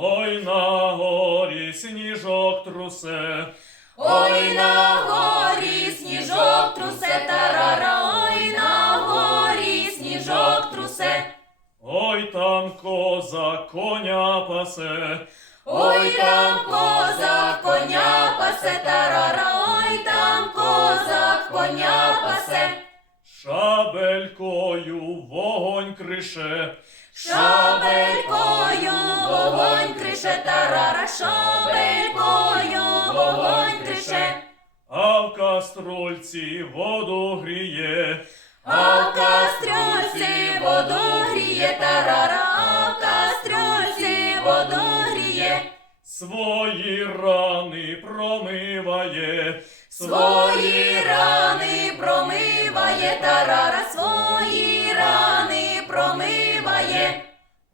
Ой на горі сніжок трусе, Ой на горі сніжок трусе тарара, ой на горі сніжок трусе. ой там коза коня пасе, Ой там козак коня пасе тарара, ой там козак коня пасе. шабелькою вогонь крише, Шабелькою шабелькою вогонь крише. а в каструльці воду гріє, А в кастрюльці воду гріє тарара, а в кастрюльці воду гріє. свої рани промиває, Свої рани промиває тарара, свої рани промиває.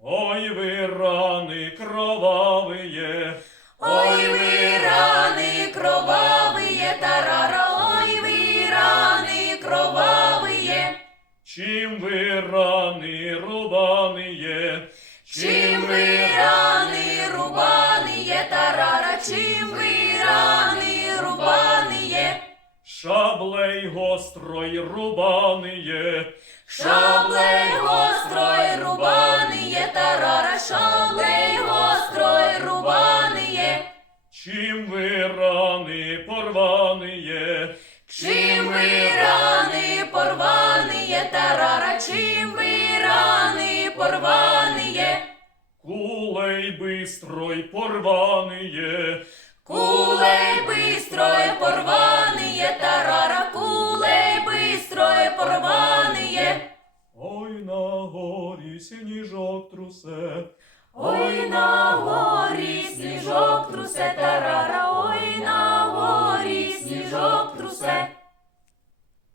ой ви рани кровавиє, Ой, ви рани кровавиє тарара, ой, ви рани кровавиє. чим ви рани рубаниє, Чим ви рани рубаниє тарара, чим ви рани рубаниє. шаблей гострой рубаниє, Шаблей гострой рубаниє тарара, шаблей чим ви рани порваниє, Чим ви рани порваниє тарара, чим ви рани порваниє. кулей бистрой порваниє, Кулей бистрой порваниє тарара, кулей бистрой порваниє. ой на горі сніжок трусе, Ой на se tarara.